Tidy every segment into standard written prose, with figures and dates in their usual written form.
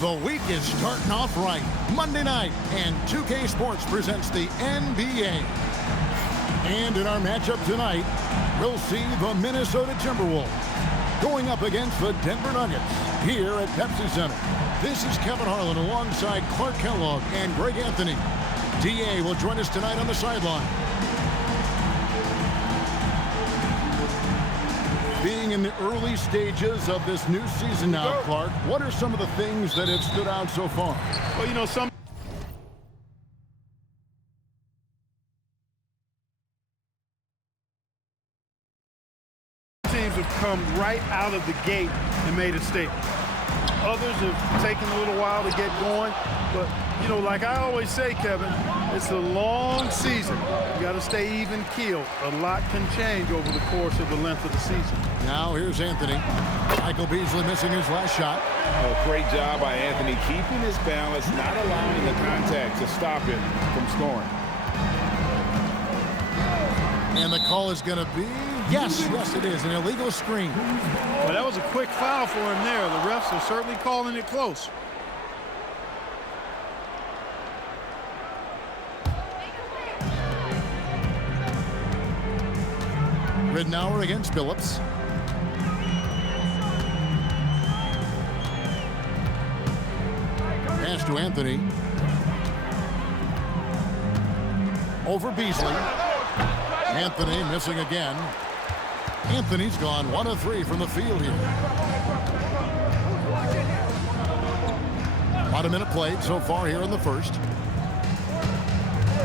The week is starting off right. Monday night, and 2K Sports presents the NBA. And in our matchup tonight, we'll see the Minnesota Timberwolves going up against the Denver Nuggets here at Pepsi Center. This is Kevin Harlan alongside Clark Kellogg and Greg Anthony. DA will join us tonight on the sideline. Being in the early stages of this new season now, Clark, what are some of the things that have stood out so far? Well, you know, some teams have come right out of the gate and made a statement. Others have taken a little while to get going, but, you know, like I always say, Kevin, it's a long season. You got to stay even keeled. A lot can change over the course of the length of the season. Now here's Anthony. Michael Beasley missing his last shot. Oh, great job by Anthony, keeping his balance, not allowing the contact to stop him from scoring. And the call is going to be, yes, it is, an illegal screen. Well, that was a quick foul for him there. The refs are certainly calling it close. Ridnour against Phillips. Pass to Anthony. Over Beasley. Anthony missing again. Anthony's gone 1 of 3 from the field here. About a minute played so far here in the first.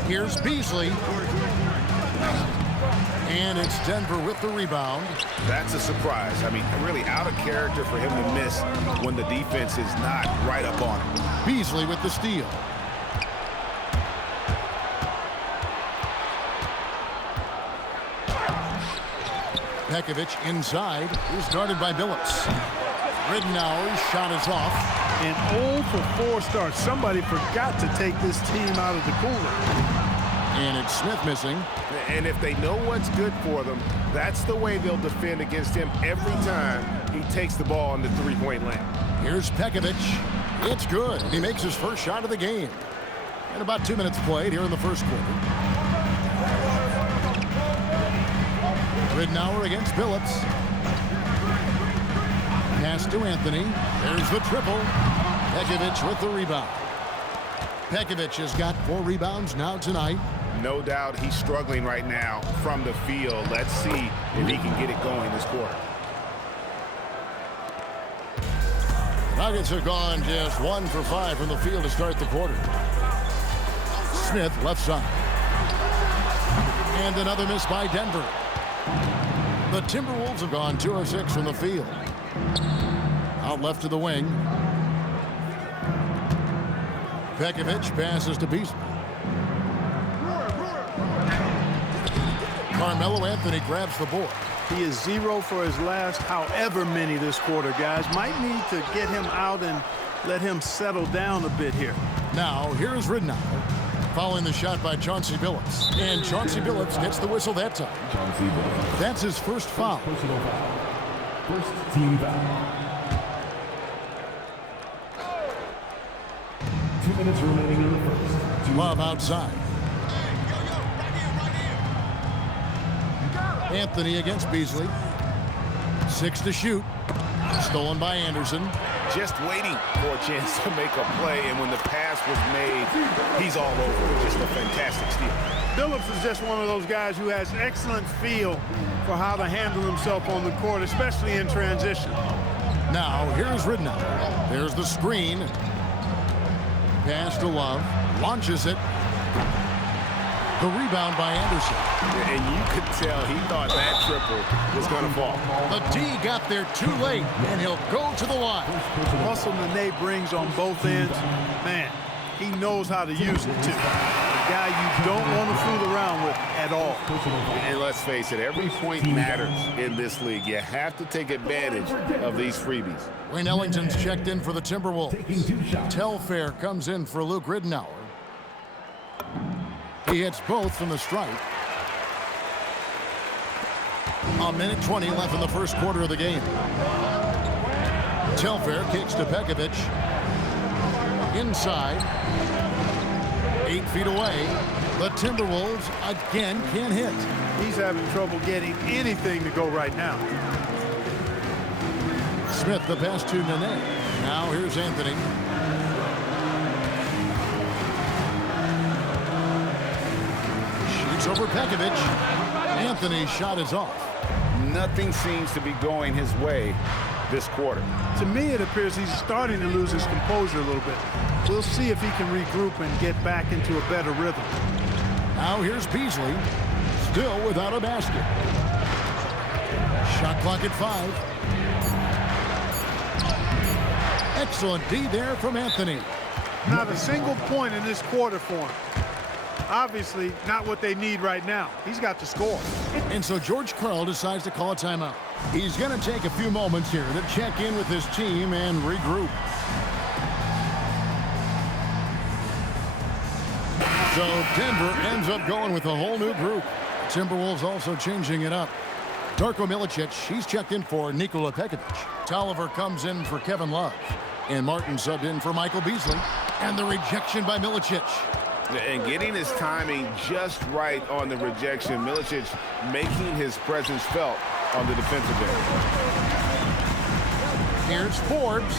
Here's Beasley. And it's Denver with the rebound. That's a surprise. I mean, really out of character for him to miss when the defense is not right up on him. Beasley with the steal. Pekovic inside. He's guarded by Billups. Ridnour's shot is off. An 0 for 4 start. Somebody forgot to take this team out of the cooler. And it's Smith missing. And if they know what's good for them, that's the way they'll defend against him every time he takes the ball in the three-point land. Here's Pekovic. It's good. He makes his first shot of the game. And about 2 minutes played here in the first quarter. Ridnour against Billups. Pass to Anthony. There's the triple. Pekovic with the rebound. Pekovic has got 4 rebounds now tonight. No doubt he's struggling right now from the field. Let's see if he can get it going this quarter. Nuggets have gone just 1 for 5 from the field to start the quarter. Smith left side. And another miss by Denver. The Timberwolves have gone 2 of 6 from the field. Out left to the wing. Pekovic passes to Beasley. Carmelo Anthony grabs the board. He is 0 for his last however many this quarter, guys. Might need to get him out and let him settle down a bit here. Now, here's Ridnour. Following the shot by Chauncey Billups. And Chauncey Billups gets the whistle that time. That's his first foul. Personal foul. First team foul. 2 minutes remaining in the first. Love outside. Anthony against Beasley. 6 to shoot. Stolen by Anderson. Just waiting for a chance to make a play, and when the pass was made, he's all over it. Just a fantastic steal. Billups is just one of those guys who has excellent feel for how to handle himself on the court, especially in transition. Now, here's Ridnour. There's the screen. Pass to Love. Launches it. The rebound by Anderson. And you could tell he thought that triple was going to fall. The D got there too late, and he'll go to the line. The muscle Nene brings on both ends, man, he knows how to use it, too. A guy you don't want to fool around with at all. And let's face it, every point matters in this league. You have to take advantage of these freebies. Wayne Ellington's checked in for the Timberwolves. Telfair comes in for Luke Ridnour. He hits both from the stripe. A minute 20 left in the first quarter of the game. Telfair kicks to Pekovic. Inside. 8 feet away. The Timberwolves again can't hit. He's having trouble getting anything to go right now. Smith the pass to Nene. Now here's Anthony. Shoots over Pekovic. Anthony's shot is off. Nothing seems to be going his way this quarter. To me, it appears he's starting to lose his composure a little bit. We'll see if he can regroup and get back into a better rhythm. Now here's Beasley, still without a basket. Shot clock at 5. Excellent D there from Anthony. Not a single point in this quarter for him. Obviously, not what they need right now. He's got to score. And so George Karl decides to call a timeout. He's going to take a few moments here to check in with his team and regroup. So Denver ends up going with a whole new group. Timberwolves also changing it up. Darko Milicic, he's checked in for Nikola Pekovic. Tolliver comes in for Kevin Love. And Martin subbed in for Michael Beasley. And the rejection by Milicic. And getting his timing just right on the rejection. Milicic making his presence felt on the defensive end. Here's Forbes.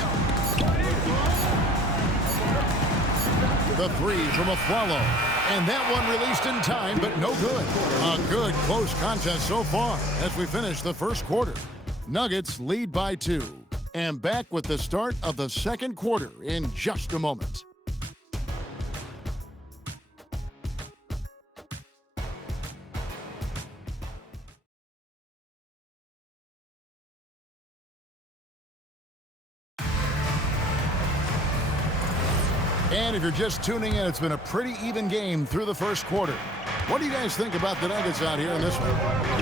The 3 from Aflalo. And that one released in time, but no good. A good close contest so far as we finish the first quarter. Nuggets lead by 2. And back with the start of the second quarter in just a moment. And if you're just tuning in, it's been a pretty even game through the first quarter. What do you guys think about the Nuggets out here in this one?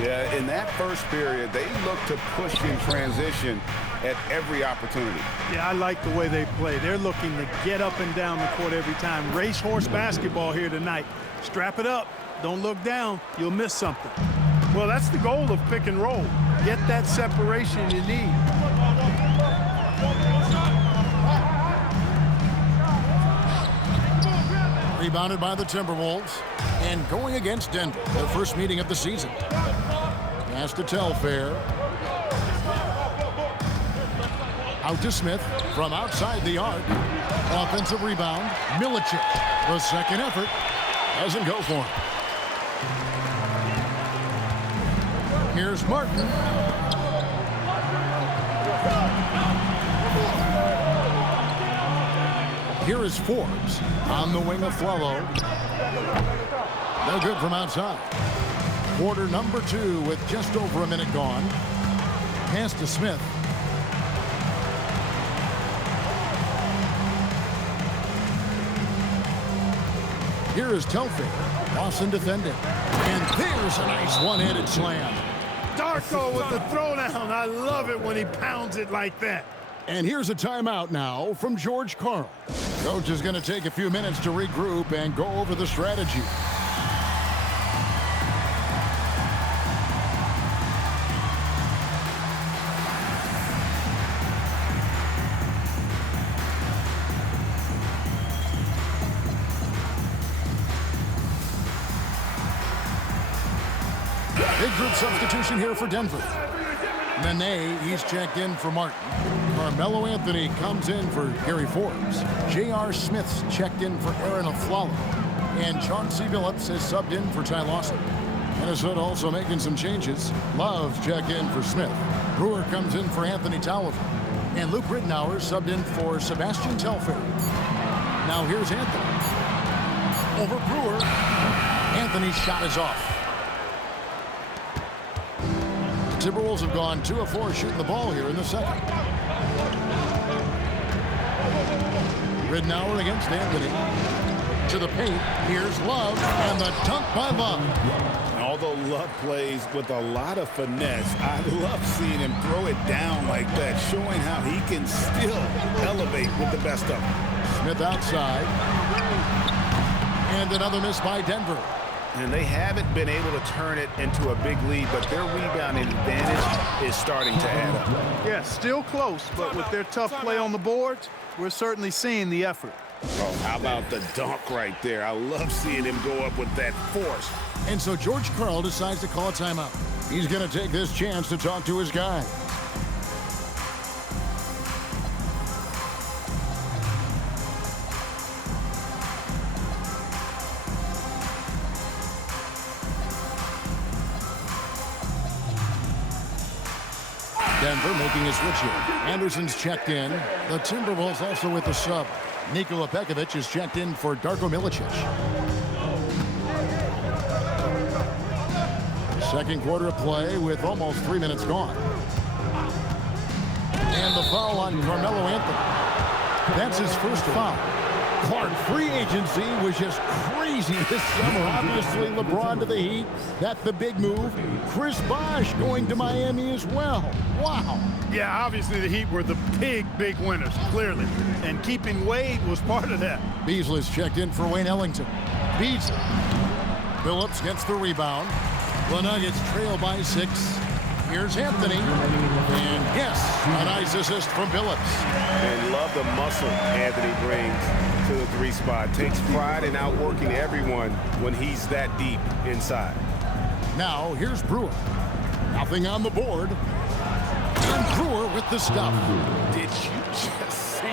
Yeah, in that first period, they looked to push in transition at every opportunity. Yeah, I like the way they play. They're looking to get up and down the court every time. Racehorse basketball here tonight. Strap it up. Don't look down. You'll miss something. Well, that's the goal of pick and roll. Get that separation you need. Rebounded by the Timberwolves. And going against Denver, their first meeting of the season. Pass to Telfair. Out to Smith from outside the arc. Offensive rebound. Milicic. The second effort. Doesn't go for him. Here's Martin. Here is Forbes on the wing of Flalo. No good from outside. Quarter number 2 with just over a minute gone. Pass to Smith. Here is Telfair. Lawson defending. And there's a nice one-handed slam. Darko with the throwdown. I love it when he pounds it like that. And here's a timeout now from George Karl. Coach is going to take a few minutes to regroup and go over the strategy. Big group substitution here for Denver. Nene, he's checked in for Martin. Carmelo Anthony comes in for Gary Forbes. J.R. Smith's checked in for Aaron Aflalo. And Chauncey Billups has subbed in for Ty Lawson. Minnesota also making some changes. Love's checked in for Smith. Brewer comes in for Anthony Tolliver. And Luke Rittenauer subbed in for Sebastian Telfair. Now here's Anthony. Over Brewer. Anthony's shot is off. Timberwolves have gone 2 of 4 shooting the ball here in the second. Rittenauer against Anthony. To the paint. Here's Love. And the dunk by Love. Although Love plays with a lot of finesse, I love seeing him throw it down like that, showing how he can still elevate with the best of them. Smith outside. And another miss by Denver. And they haven't been able to turn it into a big lead, but their rebounding advantage is starting to add up. Yeah, still close, but with their tough play on the boards, we're certainly seeing the effort. Oh, how about the dunk right there? I love seeing him go up with that force. And so George Karl decides to call a timeout. He's going to take this chance to talk to his guy. Denver making a switch here. Anderson's checked in. The Timberwolves also with the sub. Nikola Pekovic is checked in for Darko Milicic. Second quarter of play with almost 3 minutes gone. And the foul on Carmelo Anthony. That's his first foul. Clark, free agency was just crazy this summer. Obviously, LeBron to the Heat. That's the big move. Chris Bosh going to Miami as well. Wow. Yeah, obviously the Heat were the big winners, clearly. And keeping Wade was part of that. Beasley's checked in for Wayne Ellington. Beasley. Phillips gets the rebound. The Nuggets trail by 6. Here's Anthony. And yes, a nice assist from Phillips. And love the muscle Anthony brings to the 3 spot. Takes pride in outworking everyone when he's that deep inside. Now, here's Brewer. Nothing on the board. And Brewer with the stop. Did you just see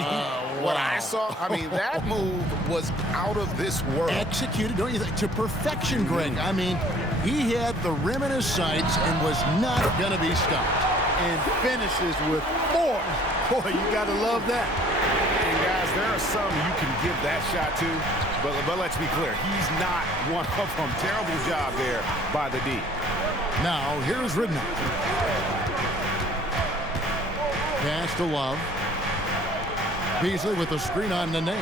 what I saw? I mean, that move was out of this world. Executed, don't you think, to perfection, Greg. I mean, he had the rim in his sights and was not going to be stopped. And finishes with force. Boy, you got to love that. And guys, there are some you can give that shot to, but let's be clear, he's not one of them. Terrible job there by the D. Now, here's Ridnour. Pass to Love. Beasley with the screen on Nene.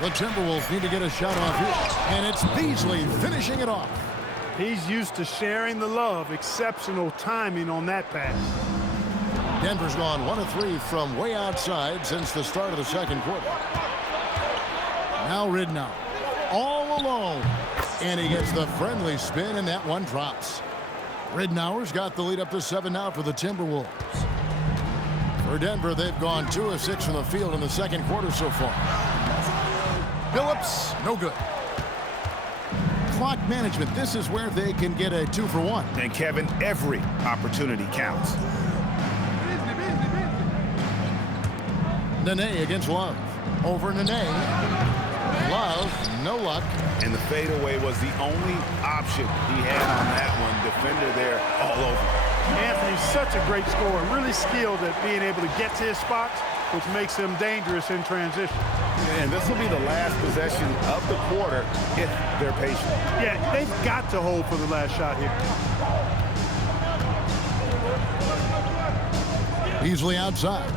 The Timberwolves need to get a shot off here. And it's Beasley finishing it off. He's used to sharing the love. Exceptional timing on that pass. Denver's gone 1 of 3 from way outside since the start of the second quarter. Now Ridnour. All alone. And he gets the friendly spin, and that one drops. Ridnour's got the lead up to 7 now for the Timberwolves. For Denver, they've gone 2 of 6 from the field in the second quarter so far. Phillips, no good. Clock management, this is where they can get a 2 for 1. And Kevin, every opportunity counts. Nene against Love. Over Nene. Love, no luck. And the fadeaway was the only option he had on that one. Defender there all over. Anthony's such a great scorer, really skilled at being able to get to his spots, which makes him dangerous in transition. And this will be the last possession of the quarter if they're patient. Yeah, they've got to hold for the last shot here. Beasley outside.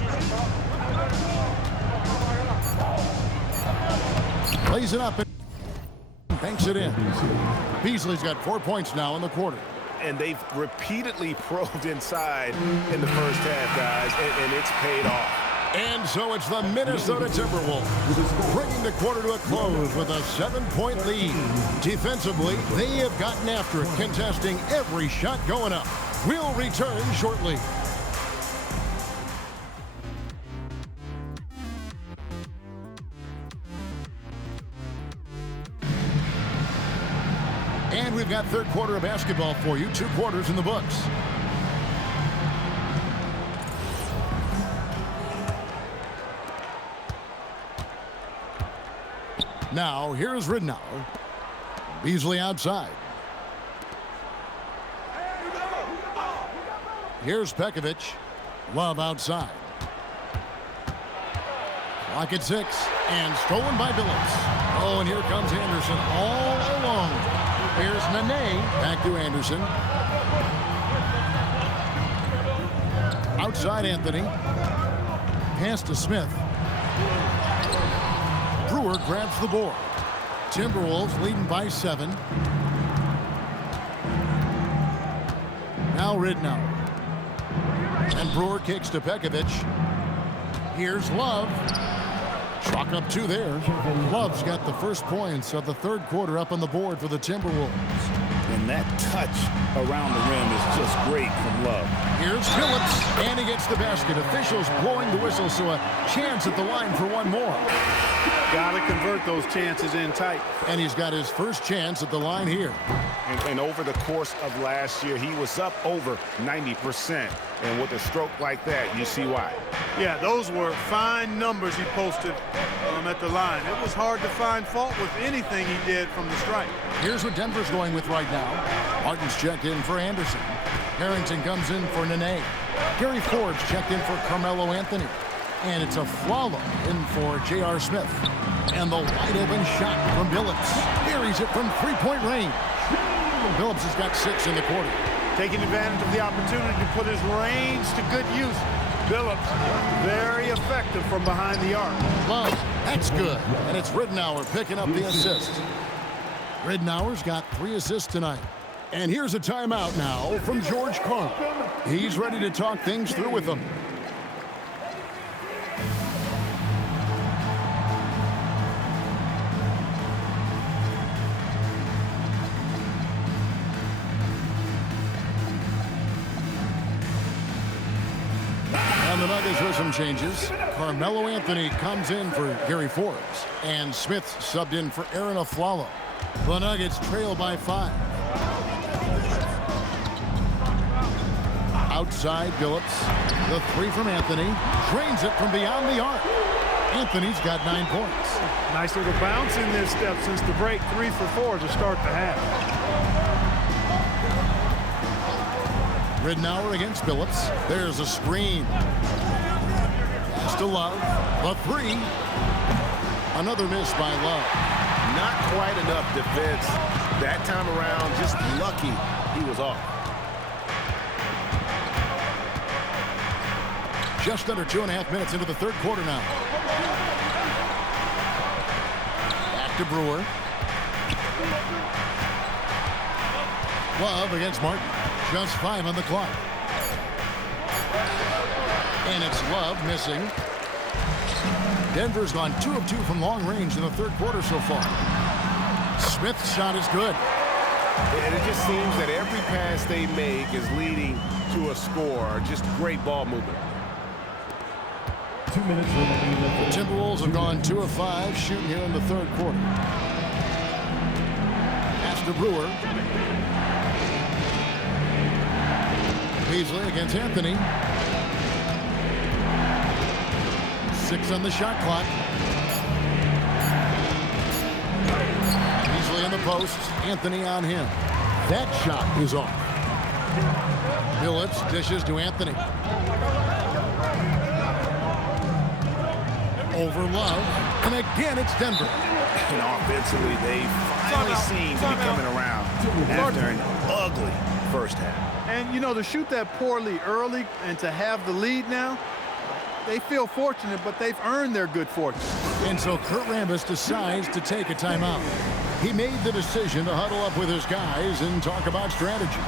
Lays it up and banks it in. Beasley's got 4 points now in the quarter. And they've repeatedly probed inside in the first half, guys, and it's paid off. And so it's the Minnesota Timberwolves bringing the quarter to a close with a 7-point lead. Defensively, they have gotten after it, contesting every shot going up. We'll return shortly. And we've got third quarter of basketball for you. 2 quarters in the books. Now, here's Ridnour. Beasley outside. Here's Pekovic. Love outside. Clock at 6. And stolen by Phillips. Oh, and here comes Anderson all alone. Here's Nene. Back to Anderson. Outside Anthony. Pass to Smith. Brewer grabs the board. Timberwolves leading by 7. Now Ridnour. And Brewer kicks to Pekovic. Here's Love. Chalk up 2 there. Love's got the first points of the third quarter up on the board for the Timberwolves. And that touch around the rim is just great from Love. Here's Phillips, and he gets the basket. Officials blowing the whistle, so a chance at the line for one more. Got to convert those chances in tight. And he's got his first chance at the line here. And over the course of last year, he was up over 90%. And with a stroke like that, you see why. Yeah, those were fine numbers he posted at the line. It was hard to find fault with anything he did from the stripe. Here's what Denver's going with right now. Martin's checked in for Anderson. Harrington comes in for Nene. Gary Ford's checked in for Carmelo Anthony. And it's a Flalo in for J.R. Smith. And the wide-open shot from Billups. Buries it from three-point range. Billups has got 6 in the quarter. Taking advantage of the opportunity to put his range to good use. Billups, very effective from behind the arc. Love, that's good. And it's Ridnour picking up the assist. Ridnour's got 3 assists tonight. And here's a timeout now from George Karl. He's ready to talk things through with them. And the Nuggets with some changes. Carmelo Anthony comes in for Gary Forbes. And Smith subbed in for Aaron Aflalo. The Nuggets trail by 5. Outside Billups. The 3 from Anthony. Drains it from beyond the arc. Anthony's got 9 points. Nice little bounce in this step since the break. 3 for 4 to start the half. Ridnour against Billups. There's a screen. Pass to Love. The 3. Another miss by Love. Not quite enough defense that time around. Just lucky he was off. Just under 2.5 minutes into the third quarter now. Back to Brewer. Love against Martin. Just 5 on the clock. And it's Love missing. Denver's gone 2 of 2 from long range in the third quarter so far. Smith's shot is good. And it just seems that every pass they make is leading to a score. Just great ball movement. 2 minutes remaining. The Timberwolves have gone 2 of 5 shooting here in the third quarter. Pass to Brewer. Beasley against Anthony. 6 on the shot clock. Beasley in the post. Anthony on him. That shot is off. Billups dishes to Anthony. Over Love. And again, it's Denver. And offensively, they finally seem to be coming around after an ugly first half. And, you know, to shoot that poorly early and to have the lead now, they feel fortunate, but they've earned their good fortune. And so Kurt Rambis decides to take a timeout. He made the decision to huddle up with his guys and talk about strategy.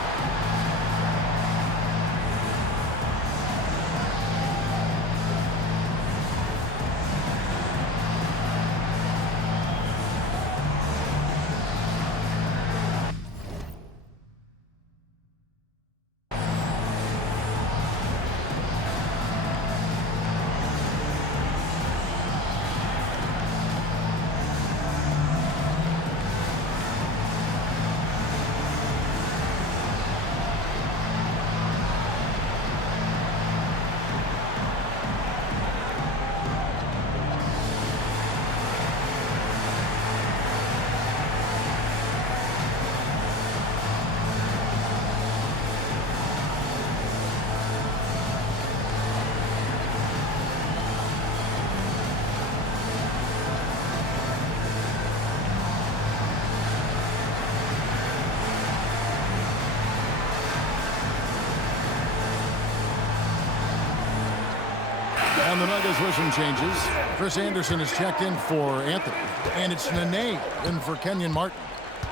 And the Nuggets with some changes. Chris Anderson is checked in for Anthony. And it's Nene in for Kenyon Martin.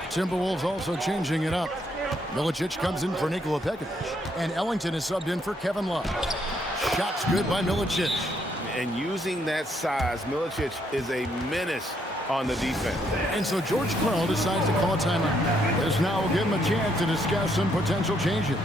Timberwolves also changing it up. Milicic comes in for Nikola Pekovic. And Ellington is subbed in for Kevin Love. Shots good by Milicic. And using that size, Milicic is a menace on the defense. And so George Karl decides to call a timeout. This now will give him a chance to discuss some potential changes.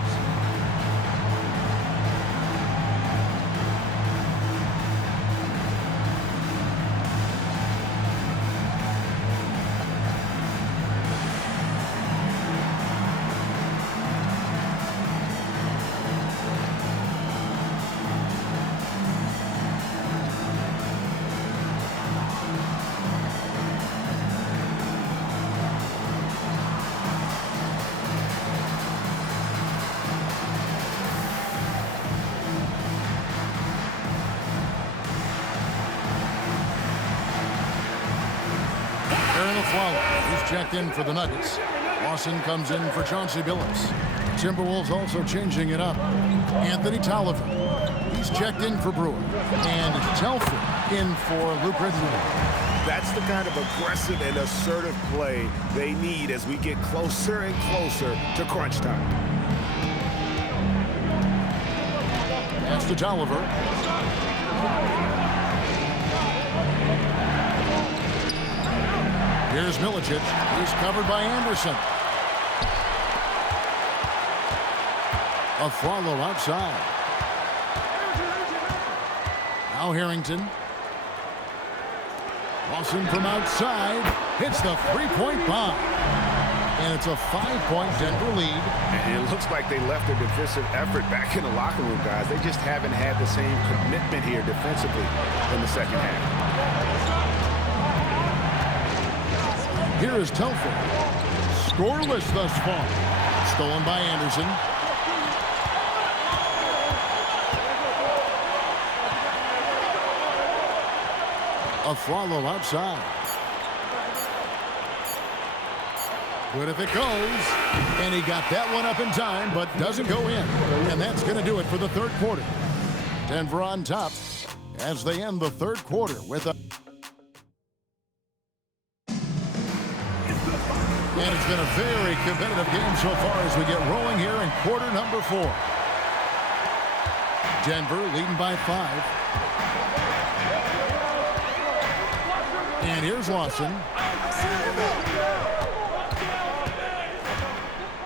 Aaron Aflalo, he's checked in for the Nuggets. Lawson comes in for Chauncey Billups. Timberwolves also changing it up. Anthony Tolliver, he's checked in for Brewer. And Telford in for Luke Ridley. That's the kind of aggressive and assertive play they need as we get closer and closer to crunch time. Pass to Tolliver. Here's Milicic. He's covered by Anderson. Aflalo outside. Now Harrington. Lawson from outside hits the three-point bomb. And it's a 5-point Denver lead. And it looks like they left their defensive effort back in the locker room, guys. They just haven't had the same commitment here defensively in the second half. Here is Telford. Scoreless thus far. Stolen by Anderson. Aflalo outside. Good if it goes. And he got that one up in time, but doesn't go in. And that's going to do it for the third quarter. Denver on top as they end the third quarter with a... And it's been a very competitive game so far as we get rolling here in quarter number 4. Denver leading by 5. And here's Lawson.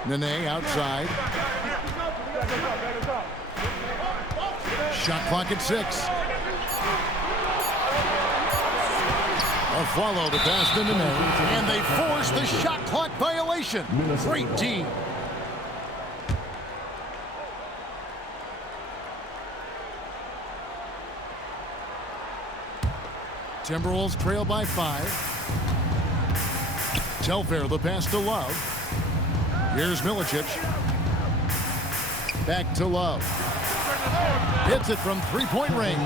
Nene outside. Shot clock at 6. Aflalo the pass to Nene. And they force the shot clock violation. Great team. Timberwolves trail by 5. Telfair the pass to Love. Here's Milicic. Back to Love. Hits it from three-point range.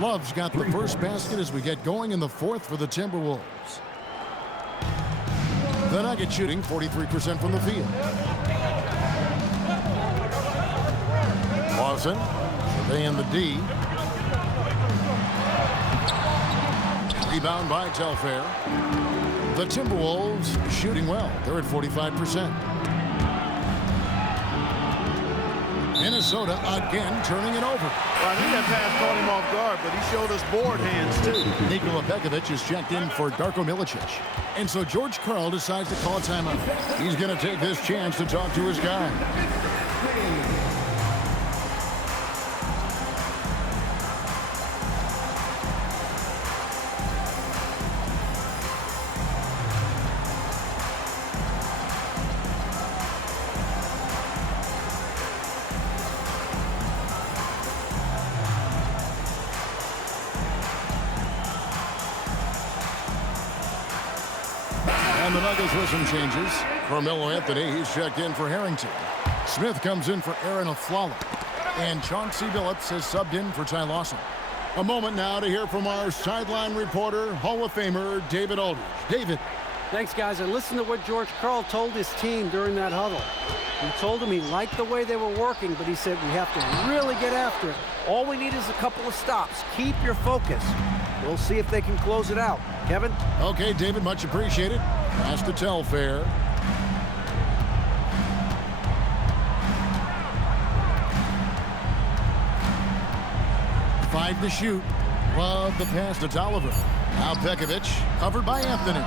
Love's got the first basket as we get going in the fourth for the Timberwolves. The Nuggets shooting 43% from the field. Lawson surveying the D. Rebound by Telfair. The Timberwolves shooting well. They're at 45%. Minnesota again turning it over. Well, I think that pass caught him off guard, but he showed us board hands too. Nikola Pekovic is checked in for Darko Milicic. And so George Karl decides to call a timeout. He's going to take this chance to talk to his guy. And the Nuggets with some changes. Carmelo Anthony, he's checked in for Harrington. Smith comes in for Aaron Aflalo. And Chauncey Billups has subbed in for Ty Lawson. A moment now to hear from our sideline reporter, Hall of Famer David Aldridge. David. Thanks, guys. I listened to what George Karl told his team during that huddle. He told them he liked the way they were working, but he said we have to really get after it. All we need is a couple of stops. Keep your focus. We'll see if they can close it out. Kevin? Okay, David, much appreciated. Pass to Telfair. Five to shoot. Love the pass to Tolliver. Now Pekovic, covered by Anthony.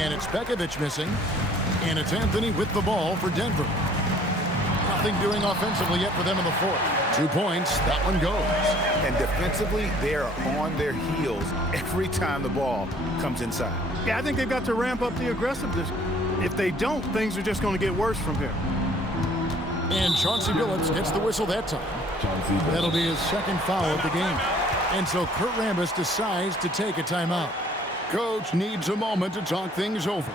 And it's Pekovic missing. And it's Anthony with the ball for Denver. Nothing doing offensively yet for them in the fourth. 2 points, that one goes. And defensively, they are on their heels every time the ball comes inside. Yeah, I think they've got to ramp up the aggressiveness. If they don't, things are just going to get worse from here. And Chauncey Billups gets the whistle that time. That'll be his second foul of the game. And so Kurt Rambis decides to take a timeout. Coach needs a moment to talk things over.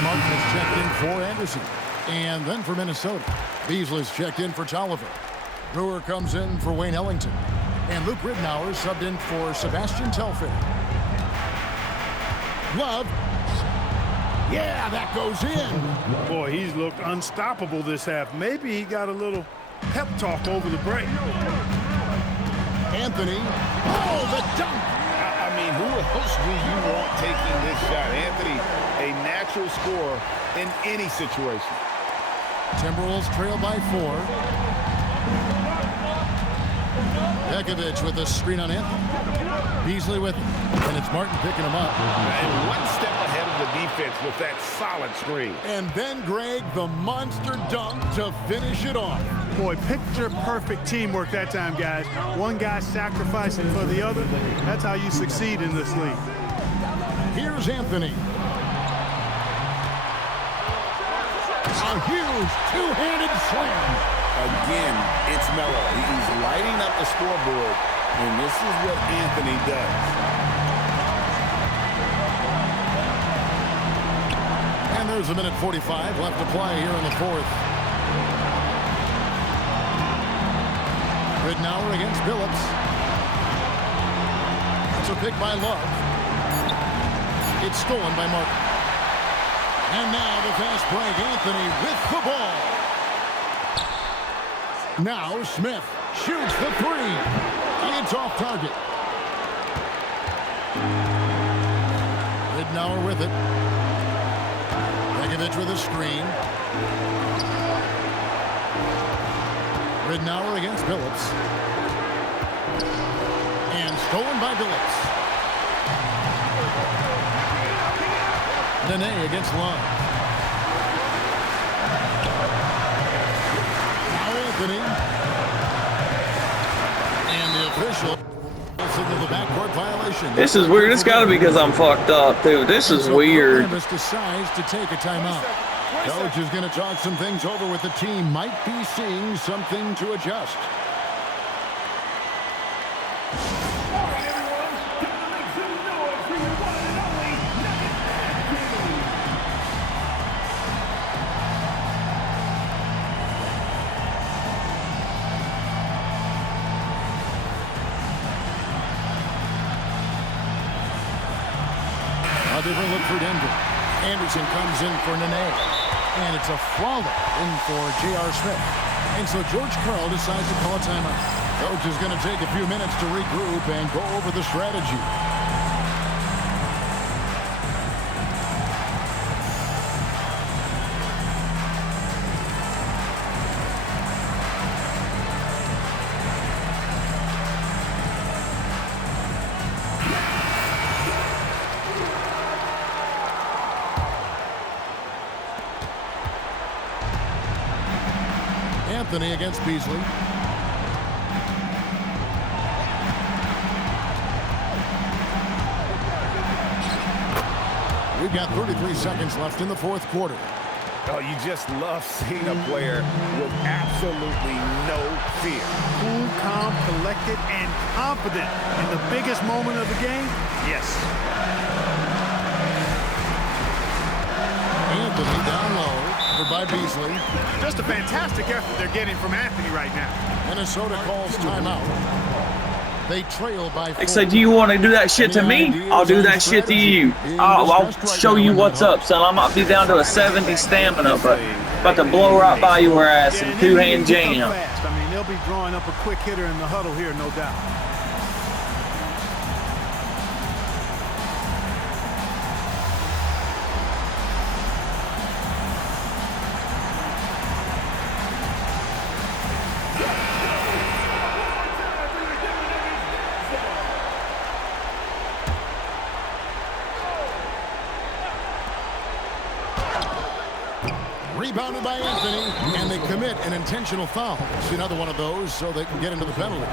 Shane Martin is checked in for Anderson. And then for Minnesota, Beasley's checked in for Tolliver. Brewer comes in for Wayne Ellington. And Luke Ridnour subbed in for Sebastian Telfair. Love. Yeah, that goes in. Boy, he's looked unstoppable this half. Maybe he got a little pep talk over the break. Anthony. Oh, the dunk. I mean, who else do you want taking this shot? Anthony, a natural scorer in any situation. Timberwolves trail by 4. Bekovic with a screen on Anthony. Beasley with it. And it's Martin picking him up. And one step ahead of the defense with that solid screen. And then, Greg, the monster dunk to finish it off. Boy, picture-perfect teamwork that time, guys. One guy sacrificing for the other. That's how you succeed in this league. Here's Anthony. A huge two-handed slam. Again, it's Melo. He's lighting up the scoreboard, and this is what Anthony does. And there's a minute 45 left to play here in the fourth. Ridnour against Billups. It's a pick by Love. It's stolen by Martin. And now the fast break. Anthony with the ball. Now Smith shoots the 3. It's off target. Ridnour with it. Bekovic with a screen. Ridnour against Billups. And stolen by Billups. Nene against Love. Now Anthony. And the official signal the backcourt violation. This is weird. It's got to be because I'm fucked up, dude. This is weird. Decides to take a timeout. Coach is going to talk some things over with the team. Might be seeing something to adjust. A different look for Denver. Anderson comes in for Nene. And it's a frolic in for J.R. Smith. And so George Karl decides to call a timeout. Coach is going to take a few minutes to regroup and go over the strategy. Anthony against Beasley. We've got 33 seconds left in the fourth quarter. Oh, you just love seeing a player with absolutely no fear. Cool, calm, collected, and confident in the biggest moment of the game. Yes. Anthony down low by Beasley. Just a fantastic effort they're getting from Anthony right now. Minnesota calls timeout. They trail by 4. They said, do you want to do that shit to me? I'll do that shit to you. I'll show you what's up, son. I might be down to a 70 stamina, but about to blow right by your ass and two-hand jam. I mean, they'll be drawing up a quick hitter in the huddle here, no doubt. Rebounded by Anthony, and they commit an intentional foul. It's another one of those so they can get into the penalty.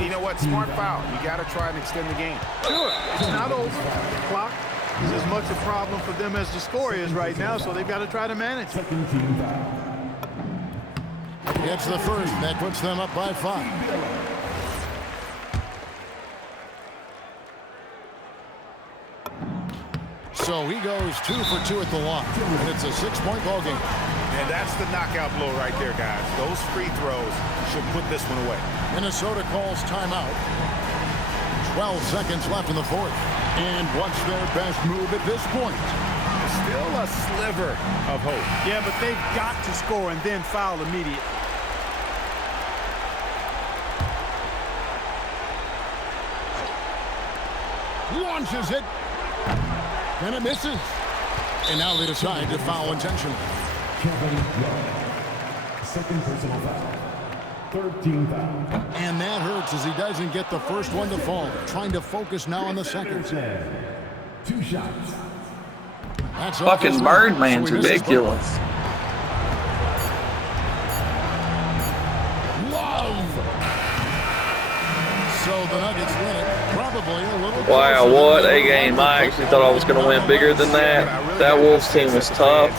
You know what? Smart foul. You got to try and extend the game. Sure. It's not over. The clock is as much a problem for them as the score is right now, so they've got to try to manage it. It's the first. That puts them up by 5. So he goes 2 for 2 at the line, and it's a 6-point ball game. And that's the knockout blow right there, guys. Those free throws should put this one away. Minnesota calls timeout. 12 seconds left in the fourth. And what's their best move at this point? Still a sliver of hope. Yeah, but they've got to score and then foul immediately. Launches it. And it misses. And now they decide to foul intentionally. Kevin Young. Second personal foul. 13 foul. And that hurts as he doesn't get the first one to fall. Trying to focus now on the second. 2 shots. That's Fucking Birdman's so ridiculous. Love. So the Nuggets win it. Probably a little. Wow, what a game. I actually thought I was going to win bigger than that. That Wolves team was tough.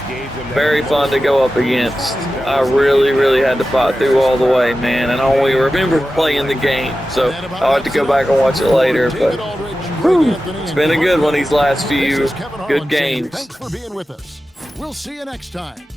Very fun to go up against. I really had to fight through all the way, man. And I only remember playing the game. So I'll have to go back and watch it later. But whew, it's been a good one these last few good games. Thanks for being with us. We'll see you next time.